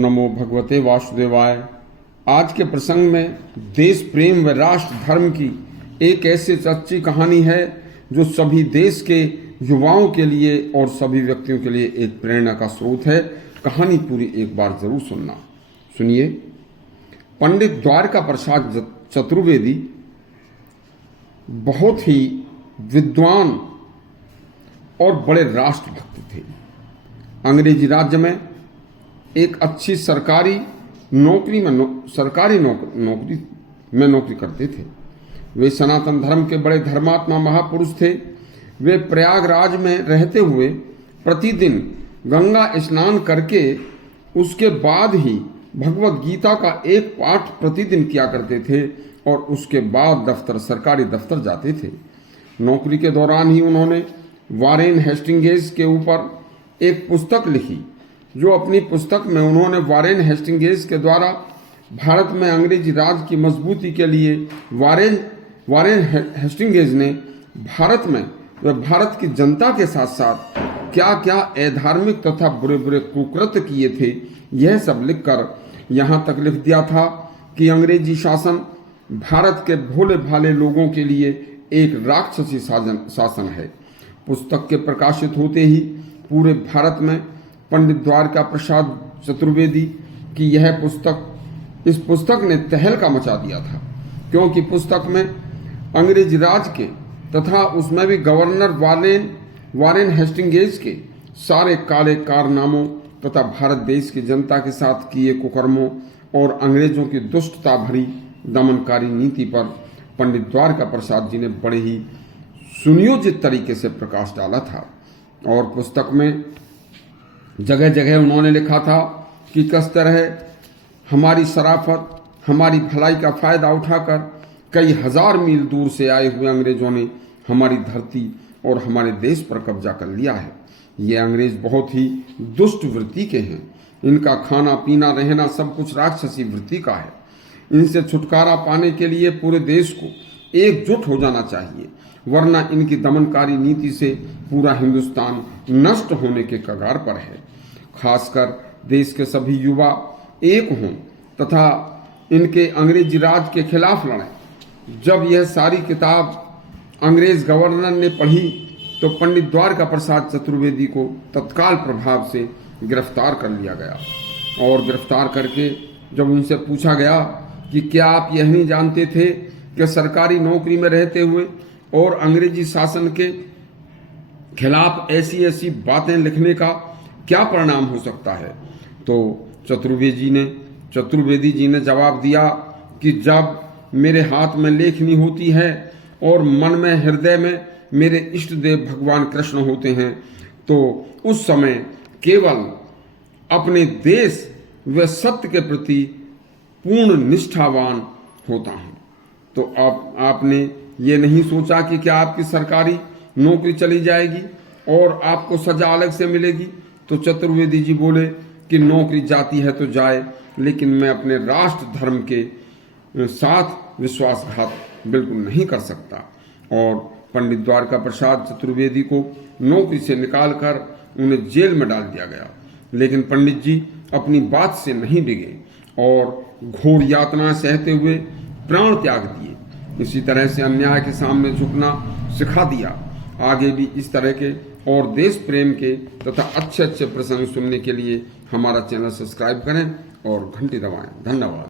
नमो भगवते वासुदेवाय। आज के प्रसंग में देश प्रेम व राष्ट्र धर्म की एक ऐसी सच्ची कहानी है जो सभी देश के युवाओं के लिए और सभी व्यक्तियों के लिए एक प्रेरणा का स्रोत है। कहानी पूरी एक बार जरूर सुनना। सुनिए। पंडित द्वारका प्रसाद चतुर्वेदी बहुत ही विद्वान और बड़े राष्ट्रभक्त थे। अंग्रेजी राज्य में एक अच्छी सरकारी नौकरी में नौकरी करते थे। वे सनातन धर्म के बड़े धर्मात्मा महापुरुष थे। वे प्रयागराज में रहते हुए प्रतिदिन गंगा स्नान करके उसके बाद ही भगवत गीता का एक पाठ प्रतिदिन किया करते थे और उसके बाद सरकारी दफ्तर जाते थे। नौकरी के दौरान ही उन्होंने वारेन हेस्टिंग्स के ऊपर एक पुस्तक लिखी। जो अपनी पुस्तक में उन्होंने वारेन हेस्टिंग्स के द्वारा भारत में अंग्रेजी राज की मजबूती के लिए वारेन हेस्टिंग्स ने भारत में व भारत की जनता के साथ साथ क्या क्या अधार्मिक तथा बुरे बुरे कुकृत्य किए थे, यह सब लिखकर यहाँ तक लिख दिया था कि अंग्रेजी शासन भारत के भोले भाले लोगों के लिए एक राक्षसी शासन है। पुस्तक के प्रकाशित होते ही पूरे भारत में पंडित द्वारका प्रसाद चतुर्वेदी की इस पुस्तक ने तहलका मचा दिया था, क्योंकि पुस्तक में अंग्रेज राज के तथा उसमें भी गवर्नर वारेन हेस्टिंग्स के सारे काले कारनामों तथा भारत देश की जनता के साथ किए कुकर्मों और अंग्रेजों की दुष्टता भरी दमनकारी नीति पर पंडित द्वारका प्रसाद जी ने बड़े ही सुनियोजित तरीके से प्रकाश डाला था। और पुस्तक में जगह जगह उन्होंने लिखा था कि किस तरह हमारी शराफत, हमारी भलाई का फायदा उठाकर कई हजार मील दूर से आए हुए अंग्रेजों ने हमारी धरती और हमारे देश पर कब्जा कर लिया है। ये अंग्रेज बहुत ही दुष्ट वृत्ति के हैं। इनका खाना पीना रहना सब कुछ राक्षसी वृत्ति का है। इनसे छुटकारा पाने के लिए पूरे देश को एकजुट हो जाना चाहिए, वरना इनकी दमनकारी नीति से पूरा हिंदुस्तान नष्ट होने के कगार पर है। खासकर देश के सभी युवा एक हों तथा इनके अंग्रेजी राज के खिलाफ लड़ें। जब यह सारी किताब अंग्रेज गवर्नर ने पढ़ी तो पंडित द्वारका प्रसाद चतुर्वेदी को तत्काल प्रभाव से गिरफ्तार कर लिया गया। और गिरफ्तार करके जब उनसे पूछा गया कि क्या आप यह नहीं जानते थे कि सरकारी नौकरी में रहते हुए और अंग्रेजी शासन के खिलाफ ऐसी ऐसी बातें लिखने का क्या परिणाम हो सकता है, तो चतुर्वेदी जी ने जवाब दिया कि जब मेरे हाथ में लेखनी होती है और मन में हृदय में मेरे इष्ट देव भगवान कृष्ण होते हैं, तो उस समय केवल अपने देश व सत्य के प्रति पूर्ण निष्ठावान होता हूँ। तो आपने ये नहीं सोचा कि क्या आपकी सरकारी नौकरी चली जाएगी और आपको सजा अलग से मिलेगी। तो चतुर्वेदी जी बोले कि नौकरी जाती है तो जाए, लेकिन मैं अपने राष्ट्र धर्म के साथ विश्वासघात बिल्कुल नहीं कर सकता। और पंडित द्वारका प्रसाद चतुर्वेदी को नौकरी से निकालकर उन्हें जेल में डाल दिया गया। लेकिन पंडित जी अपनी बात से नहीं डिगे और घोर यातना सहते हुए प्राण त्याग दिए। इसी तरह से अन्याय के सामने झुकना सिखा दिया। आगे भी इस तरह के और देश प्रेम के तथा अच्छे अच्छे प्रसंग सुनने के लिए हमारा चैनल सब्सक्राइब करें और घंटी दबाएं। धन्यवाद।